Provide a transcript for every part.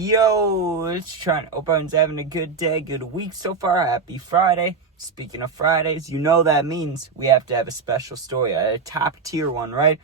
Yo, it's trying. Hope everyone's having a good day, good week so far. Happy Friday. Speaking of Fridays, you know that means we have to have a special story, a top tier one, right?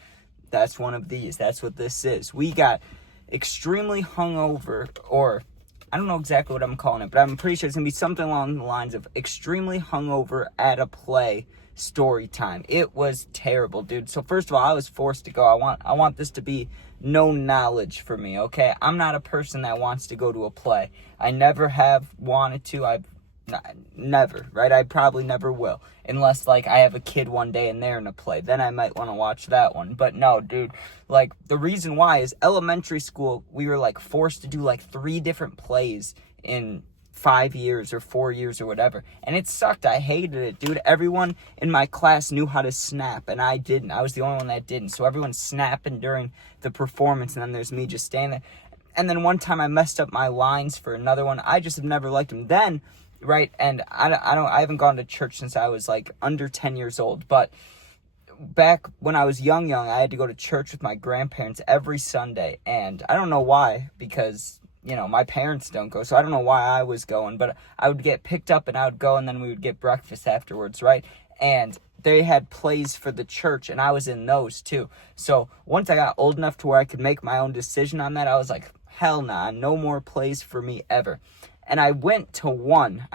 That's one of these. That's what this is. We got extremely hungover, or I don't know exactly what I'm calling it, but I'm pretty sure it's going to be something along the lines of extremely hungover at a play story time. It was terrible, dude. So first of all, I was forced to go. I want this to be no knowledge for me, okay? I'm not a person that wants to go to a play. I never have wanted to. I've never, right? I probably never will. Unless, like, I have a kid one day and they're in a play. Then I might want to watch that one. But no, dude. Like, the reason why is elementary school, we were, like, forced to do, like, 3 different plays in 5 years or 4 years or whatever. And it sucked. I hated it, dude. Everyone in my class knew how to snap, and I didn't. I was the only one that didn't. So everyone's snapping during the performance, and then there's me just standing there. And then one time I messed up my lines for another one. I just have never liked them. Then, right, and I haven't gone to church since I was, like, under 10 years old. But back when I was young, I had to go to church with my grandparents every Sunday. And I don't know why, because my parents don't go, so I don't know why I was going, but I would get picked up and I would go, and then we would get breakfast afterwards, right? And they had plays for the church, and I was in those too. So once I got old enough to where I could make my own decision on that, I was like, hell nah, no more plays for me ever. And I went to one,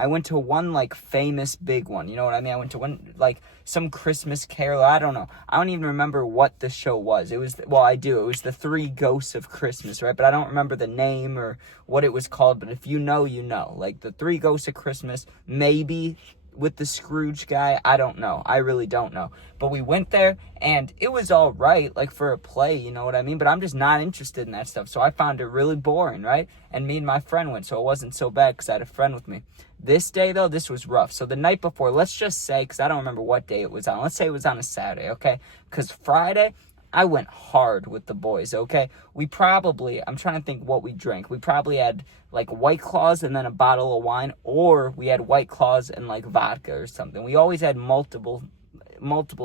like, famous big one, you know what I mean? I went to one, like, some Christmas Carol, I don't know. I don't even remember what the show was. It was the 3 Ghosts of Christmas, right? But I don't remember the name or what it was called, but if you know, you know. Like, the 3 Ghosts of Christmas, maybe with the Scrooge guy, I don't know. I really don't know. But we went there, and it was all right, like, for a play, you know what I mean? But I'm just not interested in that stuff, so I found it really boring, right? And me and my friend went, so it wasn't so bad because I had a friend with me. This day, though, this was rough. So the night before, let's just say, because I don't remember what day it was on. Let's say it was on a Saturday, okay? Because Friday, I went hard with the boys, okay? I'm trying to think what we drank. We probably had, like, White Claws and then a bottle of wine, or we had White Claws and, like, vodka or something. We always had multiple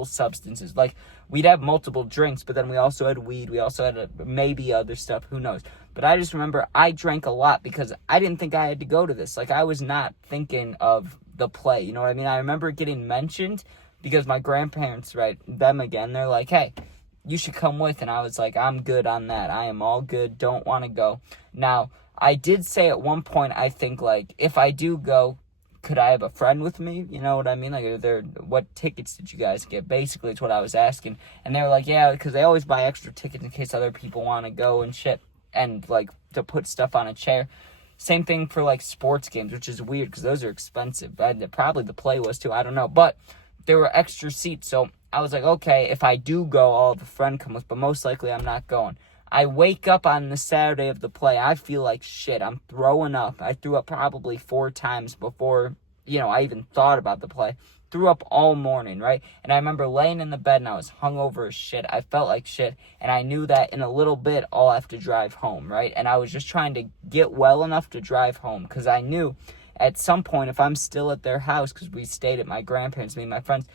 substances. Like, we'd have multiple drinks, but then we also had weed. We also had maybe other stuff. Who knows? But I just remember I drank a lot because I didn't think I had to go to this. Like, I was not thinking of the play. You know what I mean? I remember it getting mentioned because my grandparents, right, them again, they're like, hey, you should come with. And I was like, I'm good on that. I am all good. Don't want to go. Now, I did say at one point, I think, like, if I do go, could I have a friend with me? You know what I mean? Like, what tickets did you guys get? Basically, it's what I was asking. And they were like, yeah, because they always buy extra tickets in case other people want to go and shit. And, like, to put stuff on a chair. Same thing for, like, sports games, which is weird because those are expensive. Probably the play was too. I don't know. But there were extra seats, so I was like, okay, if I do go, I'll have a friend come with, but most likely I'm not going. I wake up on the Saturday of the play. I feel like shit. I'm throwing up. I threw up probably 4 times before, I even thought about the play. Threw up all morning, right? And I remember laying in the bed and I was hungover as shit. I felt like shit. And I knew that in a little bit, I'll have to drive home, right? And I was just trying to get well enough to drive home because I knew at some point, if I'm still at their house, because we stayed at my grandparents', me and my friends,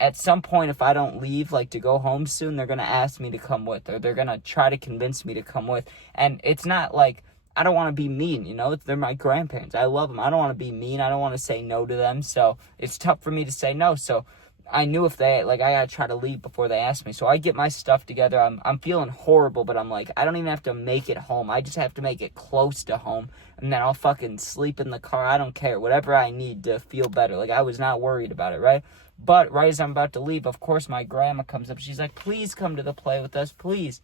at some point, if I don't leave, like, to go home soon, they're going to ask me to come with, or they're going to try to convince me to come with. And it's not like, I don't want to be mean, they're my grandparents. I love them. I don't want to be mean. I don't want to say no to them. So it's tough for me to say no. So I knew if I got to try to leave before they asked me. So I get my stuff together. I'm feeling horrible, but I'm like, I don't even have to make it home. I just have to make it close to home. And then I'll fucking sleep in the car. I don't care. Whatever I need to feel better. Like, I was not worried about it, right? But right as I'm about to leave, of course, my grandma comes up. She's like, please come to the play with us, please.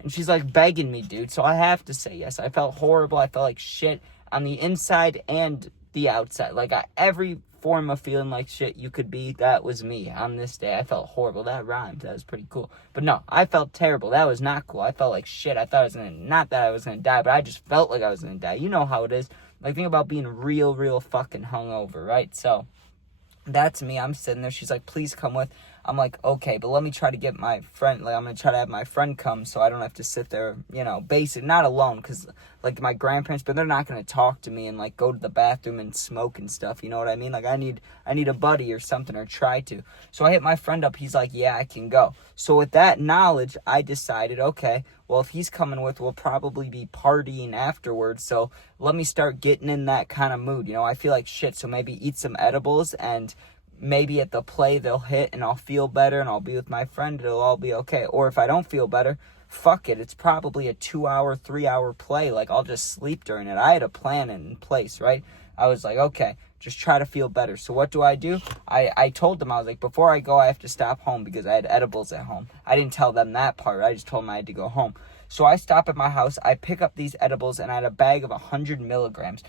And she's, like, begging me, dude. So I have to say yes. I felt horrible. I felt like shit on the inside and the outside. Like, every form of feeling like shit you could be, that was me on this day. I felt horrible. That rhymed. That was pretty cool. But no, I felt terrible. That was not cool. I felt like shit. I thought not that I was going to die, but I just felt like I was going to die. You know how it is. Like, think about being real fucking hungover, right? So that's me. I'm sitting there. She's like, please come with. I'm like, okay, but let me try to get my friend, like, I'm going to try to have my friend come so I don't have to sit there, not alone, because, like, my grandparents, but they're not going to talk to me and, like, go to the bathroom and smoke and stuff, you know what I mean? Like, I need a buddy or something, or try to. So I hit my friend up, he's like, yeah, I can go. So with that knowledge, I decided, okay, well, if he's coming with, we'll probably be partying afterwards, so let me start getting in that kind of mood, I feel like shit, so maybe eat some edibles, and maybe at the play they'll hit and I'll feel better and I'll be with my friend, it'll all be okay. Or if I don't feel better, fuck it, it's probably a 2-hour, 3-hour play, like, I'll just sleep during it. I had a plan in place, right? I was like, okay, just try to feel better. So what do? I told them, I was like, before I go, I have to stop home because I had edibles at home. I didn't tell them that part, I just told them I had to go home. So I stop at my house, I pick up these edibles, and I had a bag of 100 milligrams.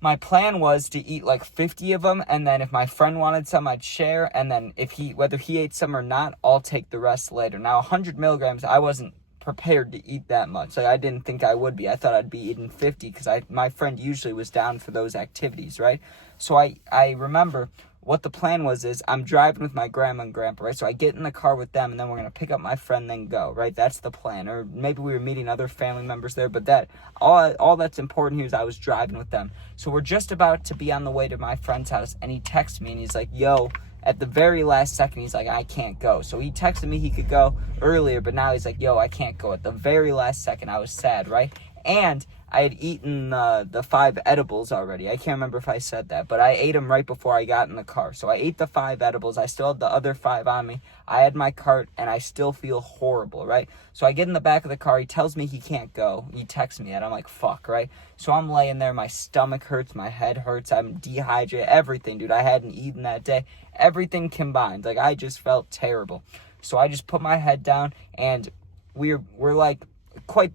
My plan was to eat like 50 of them, and then if my friend wanted some, I'd share, and then whether he ate some or not, I'll take the rest later. Now, 100 milligrams, I wasn't prepared to eat that much. Like, I didn't think I would be. I thought I'd be eating 50 because my friend usually was down for those activities, right? So I remember what the plan was is I'm driving with my grandma and grandpa, right? So I get in the car with them, and then we're going to pick up my friend, then go, right? That's the plan. Or maybe we were meeting other family members there, but all that's important here is I was driving with them. So we're just about to be on the way to my friend's house, and he texts me, and he's like, yo, at the very last second, he's like, I can't go. So he texted me he could go earlier, but now he's like, yo, I can't go. At the very last second, I was sad, right? And I had eaten the 5 edibles already. I can't remember if I said that, but I ate them right before I got in the car. So I ate the 5 edibles. I still had the other 5 on me. I had my cart, and I still feel horrible, right? So I get in the back of the car. He tells me he can't go. He texts me that. I'm like, fuck, right? So I'm laying there. My stomach hurts. My head hurts. I'm dehydrated. Everything, dude. I hadn't eaten that day. Everything combined. Like, I just felt terrible. So I just put my head down, and we're like, not quite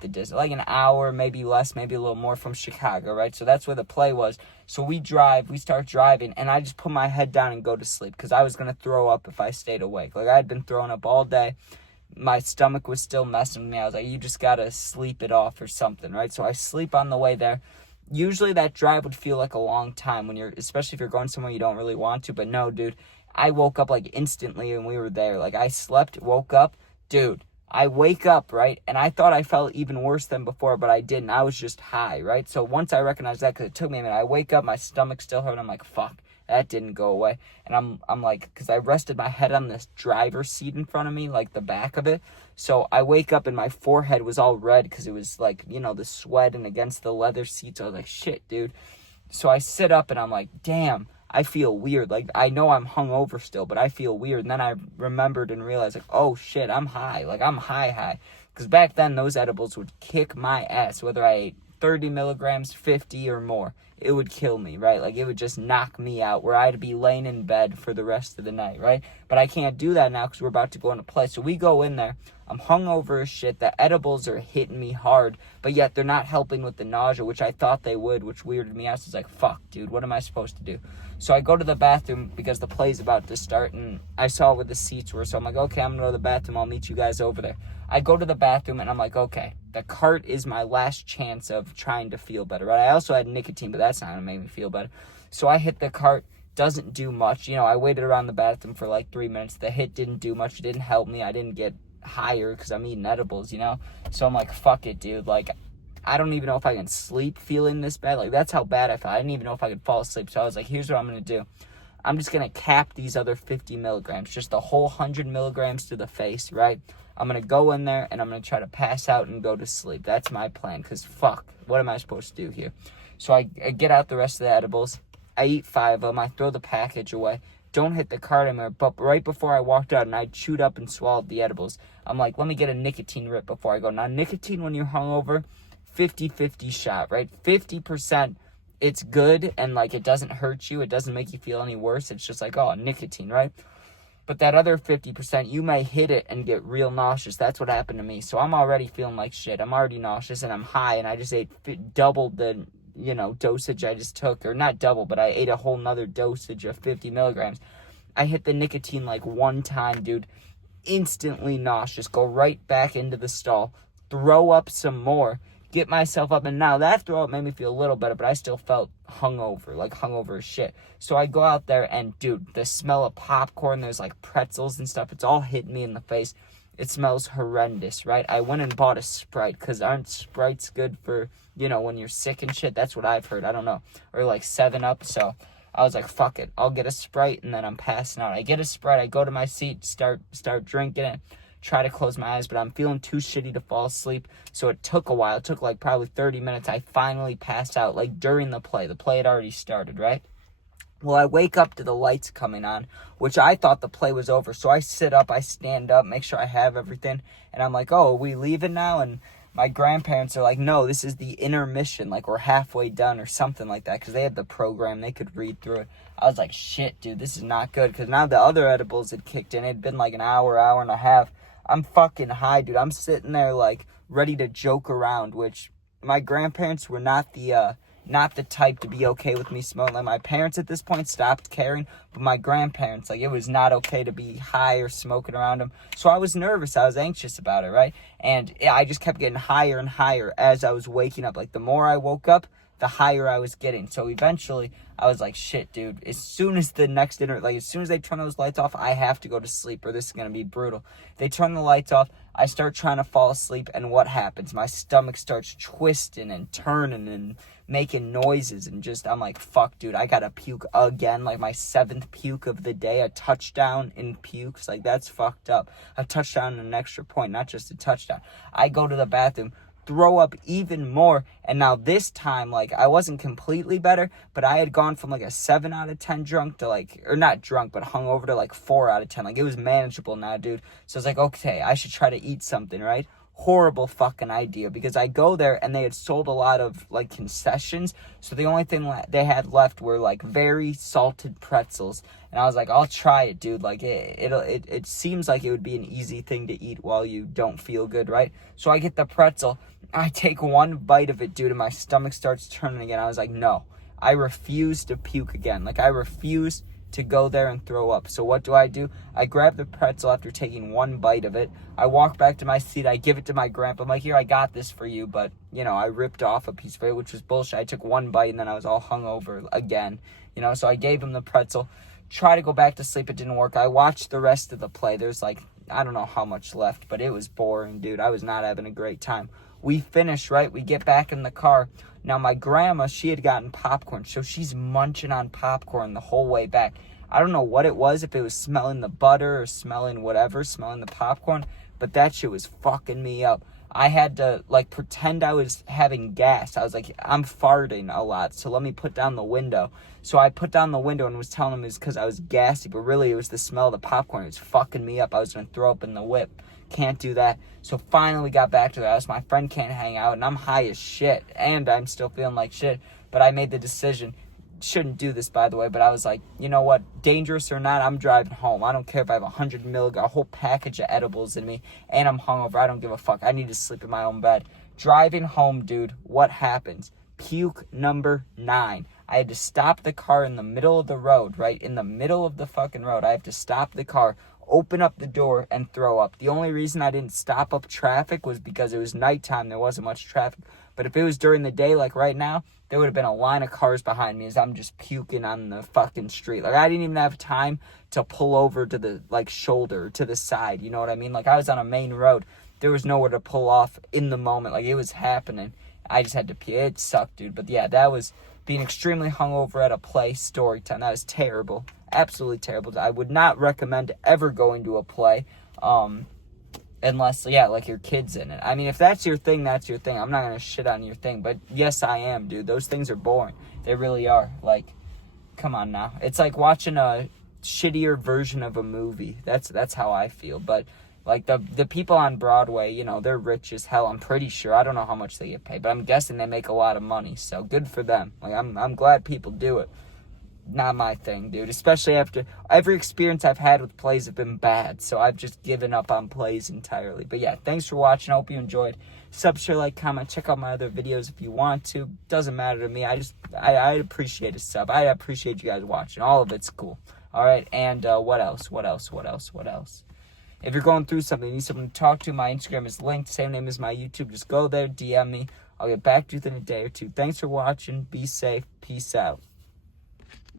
the distance, like an hour, maybe less, maybe a little more from Chicago, right? So that's where the play was. So we start driving, and I just put my head down and go to sleep because I was going to throw up if I stayed awake. Like, I had been throwing up all day. My stomach was still messing with me. I was like, you just got to sleep it off or something, right? So I sleep on the way there. Usually that drive would feel like a long time especially if you're going somewhere you don't really want to, but no, dude, I woke up like instantly when we were there. Like, I slept, woke up, dude. I wake up, right, and I thought I felt even worse than before, but I didn't. I was just high, right? So once I recognized that, because it took me a minute, I wake up, my stomach still hurt, I'm like, fuck, that didn't go away. And I'm like, because I rested my head on this driver's seat in front of me, like the back of it. So I wake up, and my forehead was all red, because it was like, the sweat and against the leather seats. I was like, shit, dude. So I sit up, and I'm like, damn. I feel weird. Like, I know I'm hungover still, but I feel weird. And then I remembered and realized, like, oh, shit, I'm high. Like, I'm high. Because back then, those edibles would kick my ass, whether I ate 30 milligrams, 50, or more. It would kill me, right? Like, it would just knock me out, where I'd be laying in bed for the rest of the night, right? But I can't do that now because we're about to go into play. So we go in there. I'm hungover as shit. The edibles are hitting me hard, but yet they're not helping with the nausea, which I thought they would, which weirded me out. So I was like, fuck, dude, what am I supposed to do? So I go to the bathroom because the play's about to start, and I saw where the seats were. So I'm like, okay, I'm going to go to the bathroom. I'll meet you guys over there. I go to the bathroom, and I'm like, okay, the cart is my last chance of trying to feel better, right? I also had nicotine, but that's not going to make me feel better. So I hit the cart. Doesn't do much. I waited around the bathroom for like 3 minutes. The hit didn't do much. It didn't help me. I didn't get higher because I'm eating edibles, So I'm like, fuck it, dude. Like, I don't even know if I can sleep feeling this bad. Like, that's how bad I felt. I didn't even know if I could fall asleep. So I was like, here's what I'm going to do. I'm just going to cap these other 50 milligrams, just the whole 100 milligrams to the face, right? I'm going to go in there, and I'm going to try to pass out and go to sleep. That's my plan, because fuck, what am I supposed to do here? So I get out the rest of the edibles. I eat 5 of them. I throw the package away. Don't hit the cart anymore. But right before I walked out, and I chewed up and swallowed the edibles, I'm like, let me get a nicotine rip before I go. Now, nicotine when you're hungover, 50-50 shot, right? 50%, it's good, and, like, it doesn't hurt you. It doesn't make you feel any worse. It's just like, oh, nicotine, right? But that other 50%, you may hit it and get real nauseous. That's what happened to me. So I'm already feeling like shit. I'm already nauseous, and I'm high, and I just ate double the dosage I just took, or not double, but I ate a whole nother dosage of 50 milligrams. I hit the nicotine like one time, dude, instantly nauseous, go right back into the stall, throw up some more, get myself up, and now that throw up made me feel a little better, but I still felt hungover as shit. So I go out there, and dude, the smell of popcorn, there's like pretzels and stuff, it's all hitting me in the face. It smells horrendous, right? I went and bought a Sprite, because aren't Sprites good for, when you're sick and shit? That's what I've heard, I don't know. Or like 7-Up, so I was like, fuck it, I'll get a Sprite, and then I'm passing out. I get a Sprite, I go to my seat, start drinking it, try to close my eyes, but I'm feeling too shitty to fall asleep, so it took a while. It took like probably 30 minutes. I finally passed out, like during the play. The play had already started, right? Well, I wake up to the lights coming on, which I thought the play was over. So I sit up, I stand up, make sure I have everything. And I'm like, oh, are we leaving now? And my grandparents are like, no, this is the intermission. Like, we're halfway done or something like that. Because they had the program. They could read through it. I was like, shit, dude, this is not good. Because now the other edibles had kicked in. It had been like an hour and a half. I'm fucking high, dude. I'm sitting there, like, ready to joke around. Which my grandparents were not the type to be okay with me smoking. Like, my parents at this point stopped caring, but my grandparents, like, it was not okay to be high or smoking around them. So I was nervous. I was anxious about it, right? And I just kept getting higher and higher as I was waking up. Like, the more I woke up, the higher I was getting. So eventually, I was like, shit, dude, as soon as the next dinner, like, as soon as they turn those lights off, I have to go to sleep, or this is going to be brutal. They turn the lights off, I start trying to fall asleep, and what happens? My stomach starts twisting and turning and making noises, and just, I'm like, fuck, dude, I gotta puke again, like my 7th puke of the day, a touchdown in pukes, like, that's fucked up. A touchdown and an extra point, not just a touchdown. I go to the bathroom, throw up even more, and now this time, like, I wasn't completely better, but I had gone from like a 7 out of 10 drunk to like, or not drunk, but hungover to like 4 out of 10. Like, it was manageable now, dude. So I was like, okay, I should try to eat something, right? Horrible fucking idea, because I go there and they had sold a lot of like concessions, so the only thing they had left were like very salted pretzels, and I was like, I'll try it, dude. Like, it seems like it would be an easy thing to eat while you don't feel good, right? So I get the pretzel, I take one bite of it, dude, and my stomach starts turning again. I was like, no, I refuse to puke again. Like, I refuse to go there and throw up. So what do? I grab the pretzel after taking one bite of it. I walk back to my seat. I give it to my grandpa. I'm like, here, I got this for you. But, I ripped off a piece of it, which was bullshit. I took one bite and then I was all hungover again. So I gave him the pretzel. Try to go back to sleep. It didn't work. I watched the rest of the play. There's like, I don't know how much left, but it was boring, dude. I was not having a great time. We finish, right? We get back in the car. Now, my grandma, she had gotten popcorn, so she's munching on popcorn the whole way back. I don't know what it was, if it was smelling the butter or smelling the popcorn, but that shit was fucking me up. I had to, like, pretend I was having gas. I was like, I'm farting a lot, so let me put down the window. So I put down the window and was telling him it was because I was gassy, but really it was the smell of the popcorn. It was fucking me up. I was going to throw up in the whip. Can't do that. So finally we got back to the house. My friend can't hang out, and I'm high as shit, and I'm still feeling like shit, but I made the decision. Shouldn't do this, by the way, but I was like, you know what, dangerous or not, I'm driving home. I don't care if I have 100 milligrams, a whole package of edibles in me, and I'm hungover. I don't give a fuck. I need to sleep in my own bed. Driving home, dude, what happens? Puke number 9. I had to stop the car in the middle of the road, right? In the middle of the fucking road. I have to stop the car, open up the door, and throw up. The only reason I didn't stop up traffic was because it was nighttime. There wasn't much traffic. But if it was during the day, like right now, there would have been a line of cars behind me as I'm just puking on the fucking street. Like, I didn't even have time to pull over to the, like, shoulder, to the side. You know what I mean? Like, I was on a main road. There was nowhere to pull off in the moment. Like, it was happening. I just had to pee. It sucked, dude. But, yeah, that was being extremely hungover at a play, Storytime. That was terrible. Absolutely terrible. I would not recommend ever going to a play. Unless, yeah, like your kid's in it. I mean, if that's your thing, that's your thing. I'm not going to shit on your thing. But, yes, I am, dude. Those things are boring. They really are. Like, come on now. It's like watching a shittier version of a movie. That's how I feel. But, like, the people on Broadway, they're rich as hell. I'm pretty sure. I don't know how much they get paid. But I'm guessing they make a lot of money. So, good for them. Like, I'm glad people do it. Not my thing, dude. Especially after every experience I've had with plays have been bad. So I've just given up on plays entirely. But yeah, thanks for watching. I hope you enjoyed. Sub, share, like, comment. Check out my other videos if you want to. Doesn't matter to me. I appreciate a sub. I appreciate you guys watching. All of it's cool. Alright, and what else? If you're going through something, you need someone to talk to, my Instagram is linked. Same name as my YouTube. Just go there, DM me. I'll get back to you in a day or two. Thanks for watching. Be safe. Peace out.